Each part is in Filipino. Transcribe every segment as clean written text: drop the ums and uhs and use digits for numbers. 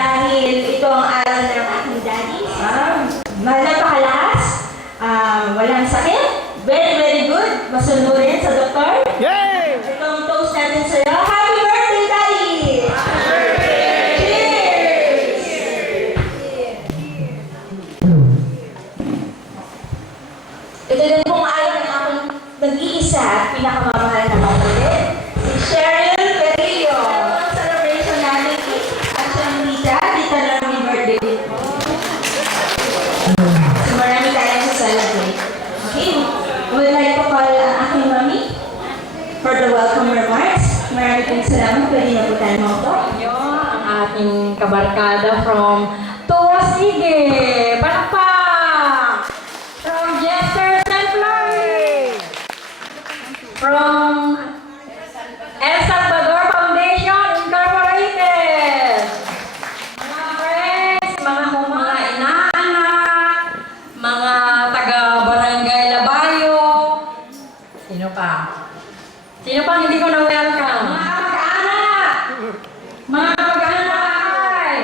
dahil ito ang araw ng aking daddy. Napakalakas, walang sakit, very good, masunurin sa doktor. Yay! Itong toast natin sa'yo. Happy birthday, Daddy! Cheers! Ito din pong araw ng akong nag-iisa at pinakamamahal na kapatid, si Cheryl Perillo. Ang celebration natin at siyang Tita Normy birthday din po. So marami tayong sa-celebrate. Okay, would like to call aking mami for the welcome remarks. Maraming pong salamat. Pwede na po tayo maupo. Ang ating kabarkada from Tuwasige, Palakpak! From Jester St. Floyd! From El Salvador Foundation Incorporated! Mga friends, mga inaanak, mga taga-barangay Labayo, sino pa? Sino pa hindi ko na-welcome? Mga mag-anak! Mga mag-anak!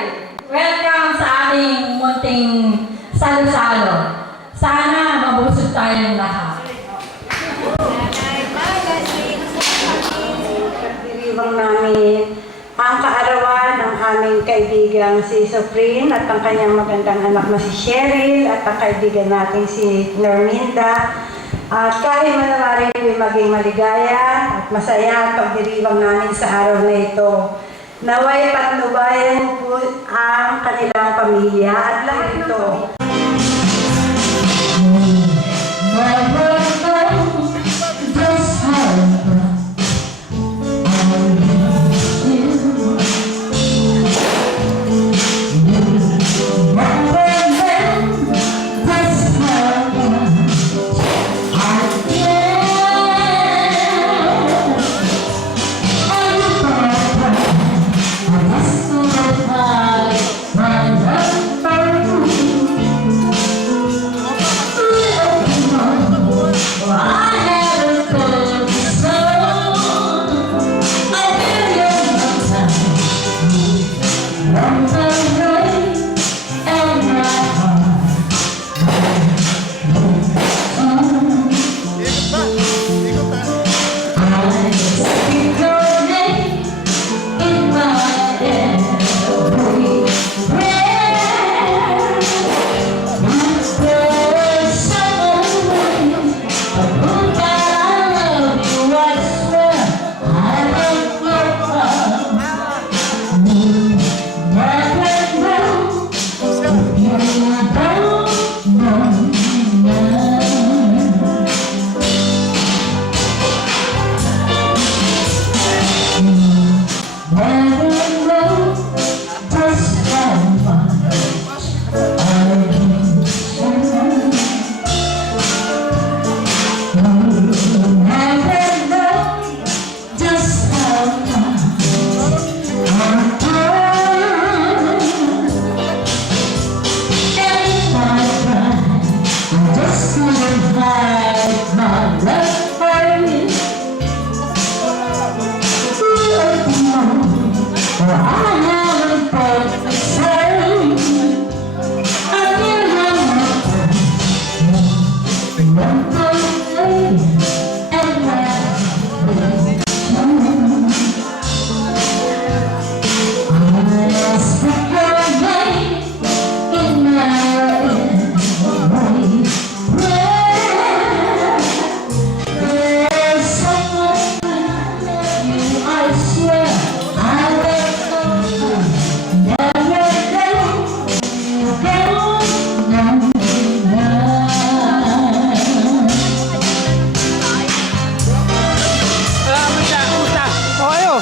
Welcome sa ating munting salo-salo. Sana mabusog tayong lahat. Pagdiriwang namin ang kaarawan ng aming kaibigang si Sofrin at ang kanyang magandang anak na si Cheryl at ang kaibigan natin si Norminda. At kahit manawari ay maging maligaya at masaya ang pagdiriwang namin sa araw na ito. Naway patnubayan mo po ang kanilang pamilya at lahat ito.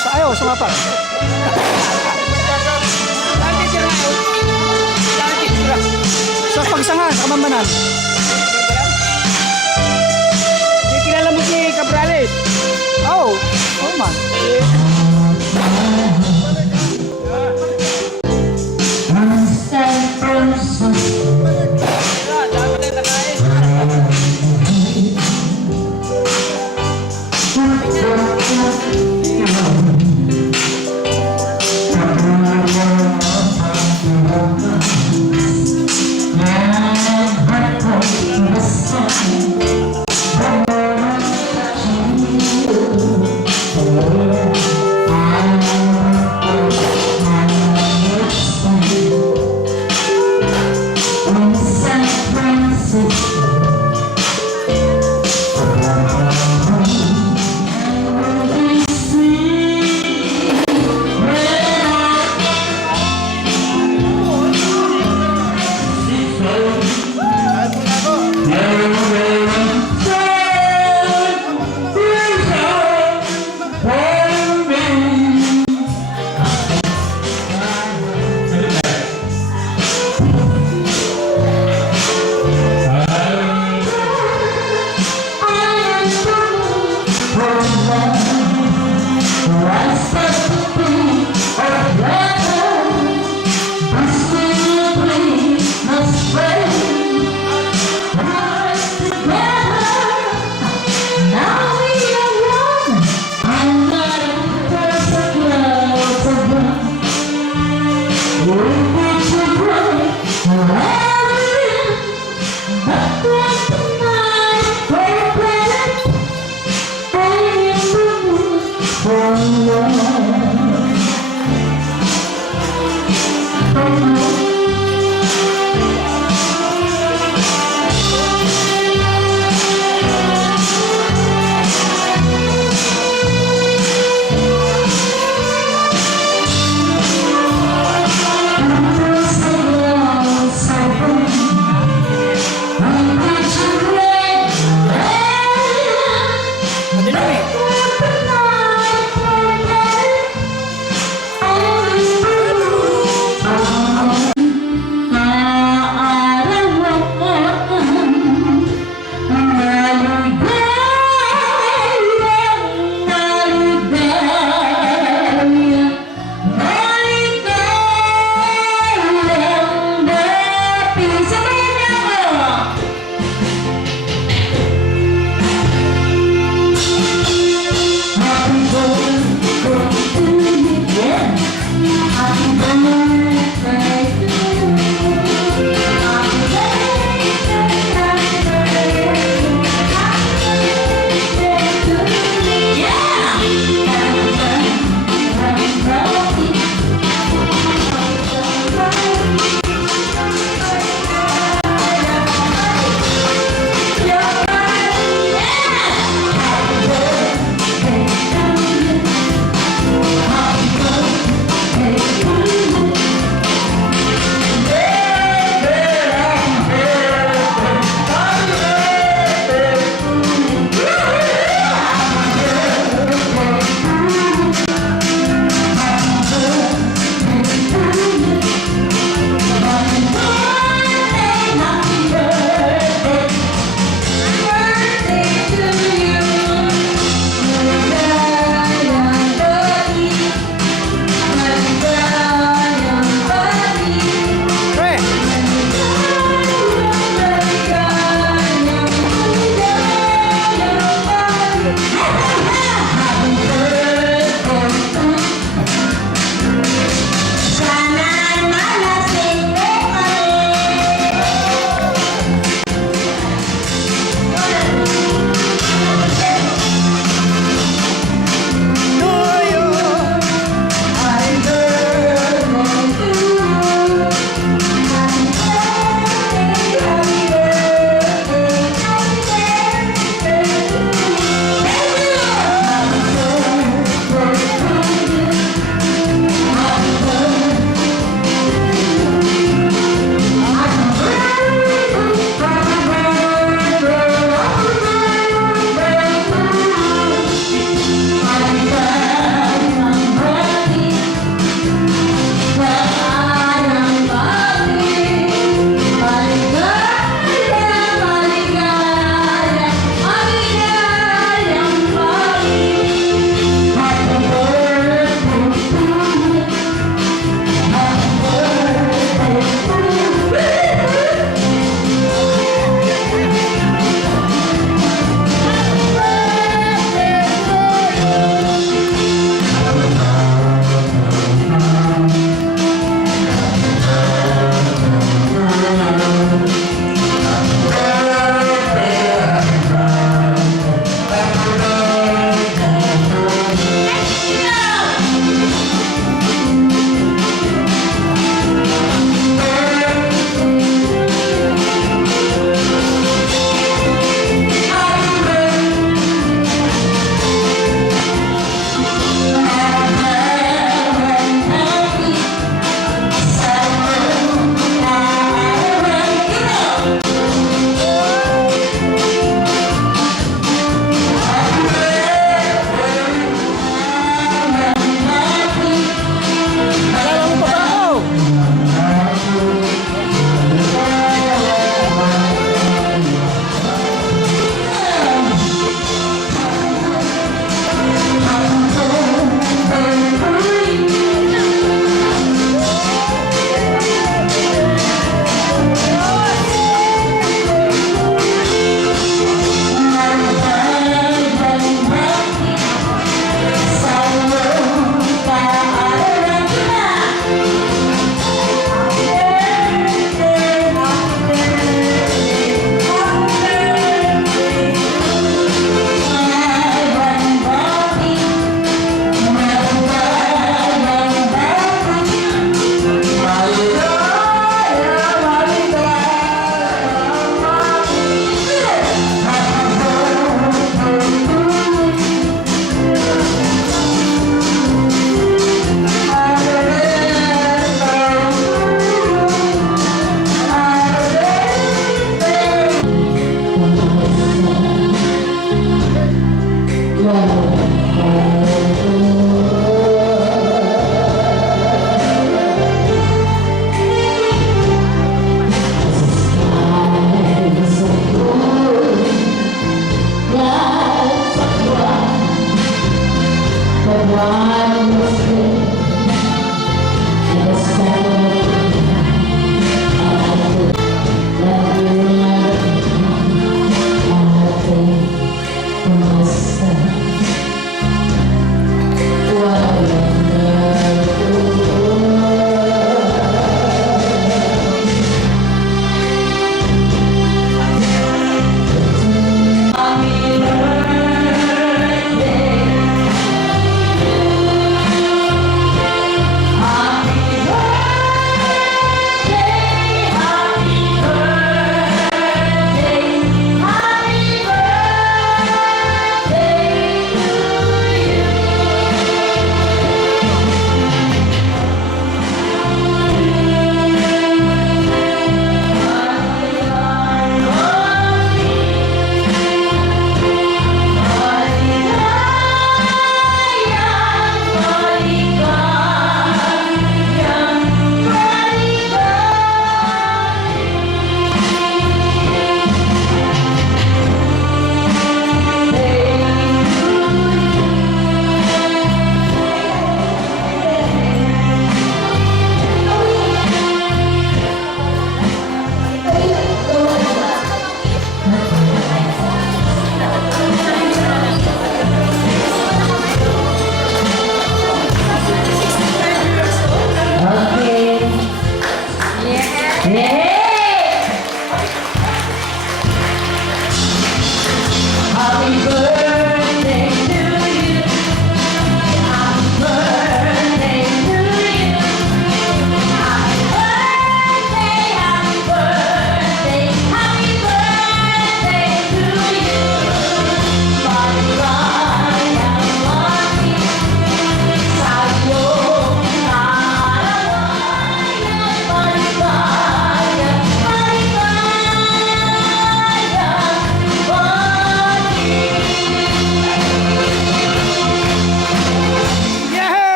Ayaw, sumapa. Sa pagsangan, sa kamambanan. Hindi kilala mo si Cabrales? Oh man.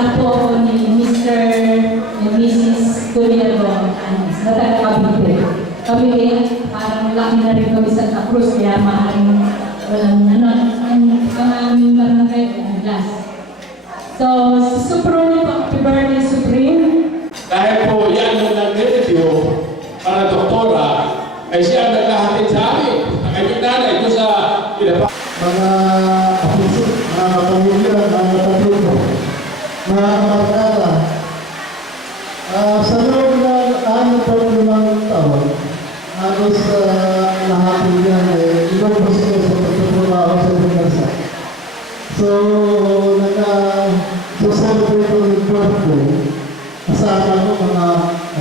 anak po ako ni Mr. and Mrs. Tuliano, na taga Cavite. Kami parang laki na rin kami sa Santa Cruz, kaya maaaring ang aming barangay ang last. So, Supreme, happy birthday Supreme. Dahil po yan nung nag-review para doktora, ay siya naghahatid sa amin. Ang kanyang nanay ito sa pinapa. Mga kapuso, mga kapamilya, mga kapatid, mga kamarkada. Sa loob ng 65 taon, halos lahat niya ibang gusto sa pagtatrabaho sa ibang bansa. So, nag-celebrate ko yung birthday. Kasama ko mga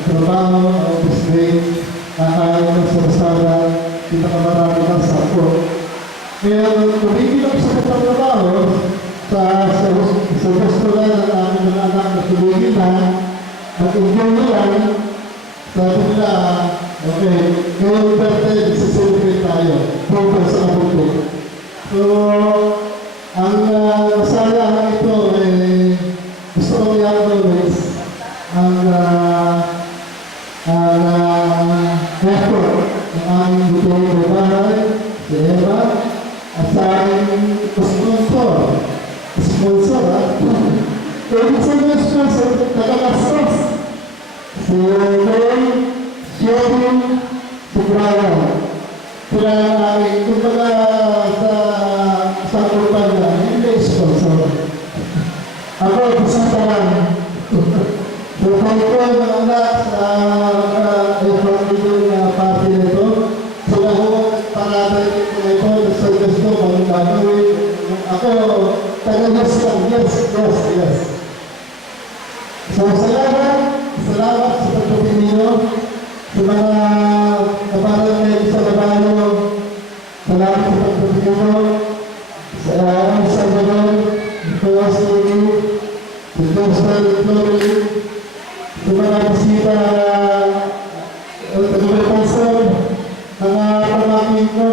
trabaho, office mate, kakain ko sa restaurant, kita ka marami ka sa ako. Kaya tumigil ako sa pagtatrabaho sa restaurant ng aming mga anak na tumigil na, nag-enjoy nila, sabi nila, okay, ngayong birthday, isa-celebrate tayo, proper sa kaputo. So, ang masaya ito gusto ko niyang always ang effort ng aming butong babae, si Eva, at sa aming sponsor, ibig sabihin sponsor, taga-gastos, si Ray, Sherry, si Brian. Sila ang aming, kumbaga sa kumpanya, hindi sponsor. Ako, isang talang. So, kayo po ang mga anak sa family na party nito. Sila ho, paratay dito na ito, sa gusto, magagawin. Ako, taga-yes lang, yes. So, salamat sa pagpapinino. Sa mga kapalan kayo sa babayo, salamat sa pagpapinino. Sa Salvador, Nicolas Lili, sa Coastal Glory, sa mga bisita, taga-Repansal, mga pamangkin ko,